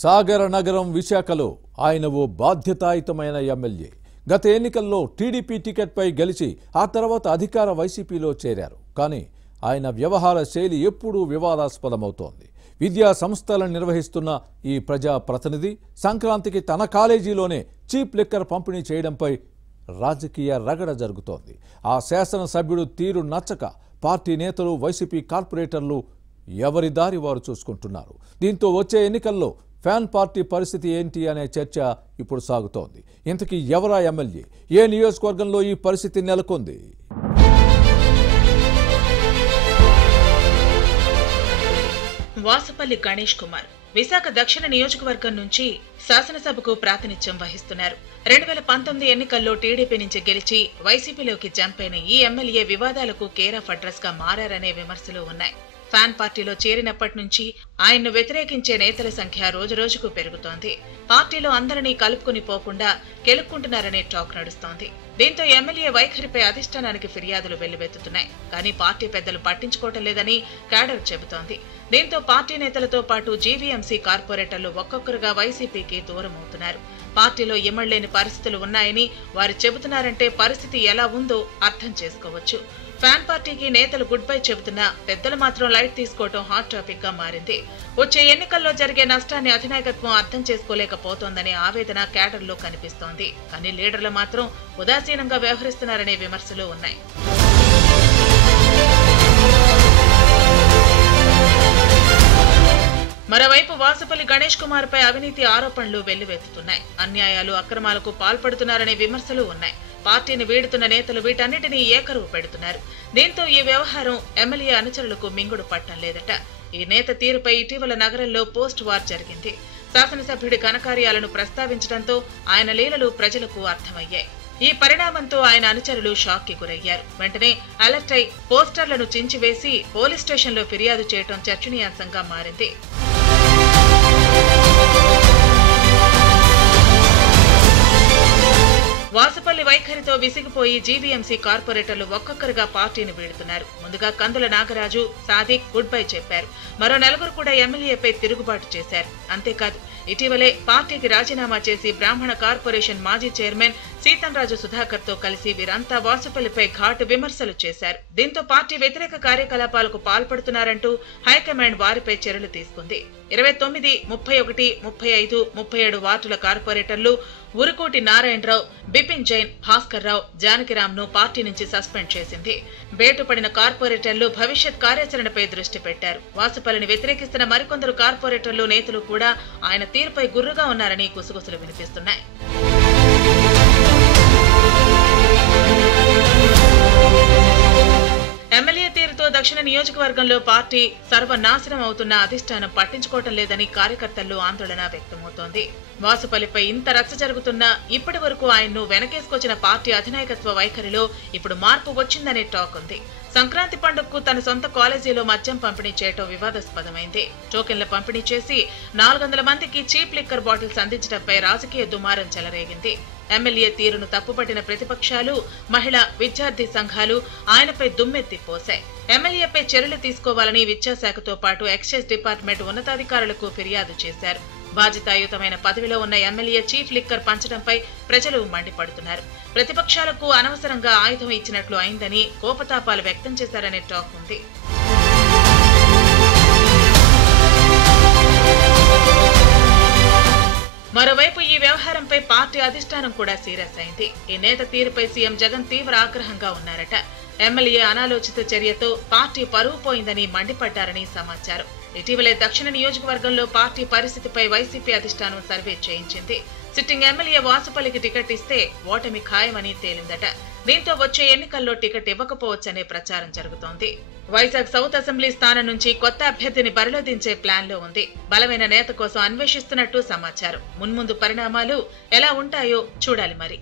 సాగర నగరం విశాఖలో ఆయన ఓ బాధ్యతాయుతమైన ఎమ్మెల్యే. గత ఎన్నికల్లో టీడీపీ టికెట్పై గెలిచి ఆ తర్వాత అధికార వైసీపీలో చేరారు. కానీ ఆయన వ్యవహార శైలి ఎప్పుడూ వివాదాస్పదమవుతోంది. విద్యా సంస్థలను నిర్వహిస్తున్న ఈ ప్రజా ప్రతినిధి సంక్రాంతికి తన కాలేజీలోనే చీప్ లిక్కర్ పంపిణీ చేయడంపై రాజకీయ రగడ జరుగుతోంది. ఆ శాసనసభ్యుడు తీరు నచ్చక పార్టీ నేతలు, వైసీపీ కార్పొరేటర్లు ఎవరి దారి వారు చూసుకుంటున్నారు. దీంతో వచ్చే ఎన్నికల్లో ఫ్యాన్ పార్టీ పరిస్థితి ఏంటి అనే చర్చ ఇప్పుడు సాగుతోంది. ఇంతకీ ఎవరా ఎమ్మెల్యే? ఏ నియోజకవర్గంలో ఈ పరిస్థితి నెలకొంది? వాసుపల్లి గణేష్ కుమార్ విశాఖ దక్షిణ నియోజకవర్గం నుంచి శాసనసభకు ప్రాతినిధ్యం వహిస్తున్నారు. 2019 ఎన్నికల్లో టీడీపీ నుంచి గెలిచి వైసీపీలోకి జంప్ అయిన ఈ ఎమ్మెల్యే వివాదాలకు కేర్ ఆఫ్ అడ్రస్ గా మారారనే విమర్శలు ఉన్నాయి. ఫ్యాన్ పార్టీలో చేరినప్పటి నుంచి ఆయన్ను వ్యతిరేకించే నేతల సంఖ్య రోజురోజుకు పెరుగుతోంది. పార్టీలో అందరినీ కలుపుకుని పోకుండా కెలుక్కుంటున్నారనే టాక్ నడుస్తోంది. దీంతో ఎమ్మెల్యే వైఖరిపై అధిష్టానానికి ఫిర్యాదులు వెల్లువెత్తుతున్నాయి. కానీ పార్టీ పెద్దలు పట్టించుకోవటం లేదని క్యాడర్ చెబుతోంది. దీంతో పార్టీ నేతలతో పాటు జీవీఎంసీ కార్పొరేటర్లు ఒక్కొక్కరుగా వైసీపీకి దూరం అవుతున్నారు. పార్టీలో ఇమ్మడలేని పరిస్థితులు ఉన్నాయని వారు చెబుతున్నారంటే పరిస్థితి ఎలా ఉందో అర్థం చేసుకోవచ్చు. ఫ్యాన్ పార్టీకి నేతలు గుడ్ బై చెబుతున్నా పెద్దలు మాత్రం లైట్ తీసుకోవడం హాట్ టాపిక్ గా మారింది. వచ్చే ఎన్నికల్లో జరిగే నష్టాన్ని అధినాయకత్వం అర్థం చేసుకోలేకపోతోందనే ఆవేదన క్యాడర్లో కనిపిస్తోంది. కానీ లీడర్లు మాత్రం ఉదాసీనంగా వ్యవహరిస్తున్నారనే విమర్శలు ఉన్నాయి. మరోవైపు వాసుపల్లి గణేష్ కుమార్ పై అవినీతి ఆరోపణలు వెల్లువెత్తుతున్నాయి. అన్యాయాలు, అక్రమాలకు పాల్పడుతున్నారనే విమర్శలు ఉన్నాయి. పార్టీని వీడుతున్న నేతలు వీటన్నిటినీ ఏకరువు పెడుతున్నారు. దీంతో ఈ వ్యవహారం ఎమ్మెల్యే అనుచరులకు మింగుడు పట్టం లేదట. ఈ నేత తీరుపై ఇటీవల నగరంలో పోస్ట్ వార్ జరిగింది. శాసనసభ్యుడి ఘనకార్యాలను ప్రస్తావించడంతో ఆయన లీలలు ప్రజలకు అర్థమయ్యాయి. ఈ పరిణామంతో ఆయన అనుచరులు షాక్ కి గురయ్యారు. వెంటనే అలర్ట్ అయి పోస్టర్లను చించివేసి పోలీస్ స్టేషన్లో ఫిర్యాదు చేయడం చర్చనీయాంశంగా మారింది. వాసుపల్లి వైఖరితో విసిగిపోయి జీవీఎంసీ కార్పొరేటర్లు ఒక్కొక్కరుగా పార్టీని వీడుతున్నారు. ముందుగా కందుల నాగరాజు, సాదిక్ గుడ్ బై చెప్పారు. మరో నలుగురు కూడా ఎమ్మెల్యేపై తిరుగుబాటు చేశారు. అంతేకాదు ఇటీవలే పార్టీకి రాజీనామా చేసి బ్రాహ్మణ కార్పొరేషన్ మాజీ చైర్మన్ సీతంరాజు సుధాకర్ తో కలిసి వీరంతా వాసుపల్లిపై ఘాటు విమర్శలు చేశారు. దీంతో పార్టీ వ్యతిరేక కార్యకలాపాలకు పాల్పడుతున్నారంటూ హైకమాండ్ వారిపై చర్యలు తీసుకుంది. 29, 31, 35, 37 వార్డుల కార్పొరేటర్లు ఉరుకోటి నారాయణరావు, బిపిన్ జైన్, భాస్కర్ రావు, జానకిరామ్ ను పార్టీ నుంచి సస్పెండ్ చేసింది. బేటుపడిన కార్పొరేటర్లు భవిష్యత్ కార్యాచరణపై దృష్టి పెట్టారు. వాసుపల్లిని వ్యతిరేకిస్తున్న మరికొందరు కార్పొరేటర్లు, నేతలు కూడా ఆయన తీరుపై గుర్రుగా ఉన్నారని గుసగుసలు వినిపిస్తున్నాయి. ఎమ్మెల్యే తీరుతో దక్షిణ నియోజకవర్గంలో పార్టీ సర్వనాశనం అవుతున్న అధిష్టానం పట్టించుకోవటం లేదని కార్యకర్తల్లో ఆందోళన వ్యక్తమవుతోంది. వాసుపల్లిపై ఇంత రచ్చ జరుగుతున్నా ఇప్పటి వరకు ఆయన్ను వెనకేసుకొచ్చిన పార్టీ అధినాయకత్వ వైఖరిలో ఇప్పుడు మార్పు వచ్చిందనే టాక్ ఉంది. సంక్రాంతి పండుగకు తన సొంత కాలేజీలో మద్యం పంపిణీ చేయటం వివాదాస్పదమైంది. టోకెన్ల పంపిణీ చేసి 400 మందికి చీప్ లిక్కర్ బాటిల్స్ అందించడంపై రాజకీయ దుమారం చెలరేగింది. ఎమ్మెల్యే తీరును తప్పుపట్టిన ప్రతిపక్షాలు, మహిళా, విద్యార్థి సంఘాలు ఆయనపై దుమ్మెత్తి పోశాయి. ఎమ్మెల్యేపై చర్యలు తీసుకోవాలని విద్యాశాఖతో పాటు ఎక్సైజ్ డిపార్ట్మెంట్ ఉన్నతాధికారులకు ఫిర్యాదు చేశారు. బాధ్యతాయుతమైన పదవిలో ఉన్న ఎమ్మెల్యే చీఫ్ లిక్కర్ పంచడంపై ప్రజలు మండిపడుతున్నారు. ప్రతిపక్షాలకు అనవసరంగా ఆయుధం ఇచ్చినట్లు అయిందని కోపతాపాలు వ్యక్తం చేశారనే టాక్ ఉంది. మరోవైపు ఈ వ్యవహారంపై పార్టీ అధిష్టానం కూడా సీరియస్ అయింది. ఈ నేత తీరుపై సీఎం జగన్ తీవ్ర ఆగ్రహంగా ఉన్నారట. ఎమ్మెల్యే అనాలోచిత చర్యతో పార్టీ పరువు పోయిందని మండిపడ్డారని సమాచారం. ఇటీవలే దక్షిణ నియోజకవర్గంలో పార్టీ పరిస్థితిపై వైసీపీ అధిష్టానం సర్వే చేయించింది. సిట్టింగ్ ఎమ్మెల్యే వాసుపల్లికి టికెట్ ఇస్తే ఓటమి ఖాయమని తేలిందట. దీంతో వచ్చే ఎన్నికల్లో టికెట్ ఇవ్వకపోవచ్చనే ప్రచారం జరుగుతోంది. వైజాగ్ సౌత్ అసెంబ్లీ స్థానం నుంచి కొత్త అభ్యర్థిని బరిలో దించే ప్లాన్ లో ఉంది. బలమైన నేత కోసం అన్వేషిస్తున్నట్టు సమాచారం. మున్ముందు పరిణామాలు ఎలా ఉంటాయో చూడాలి మరి.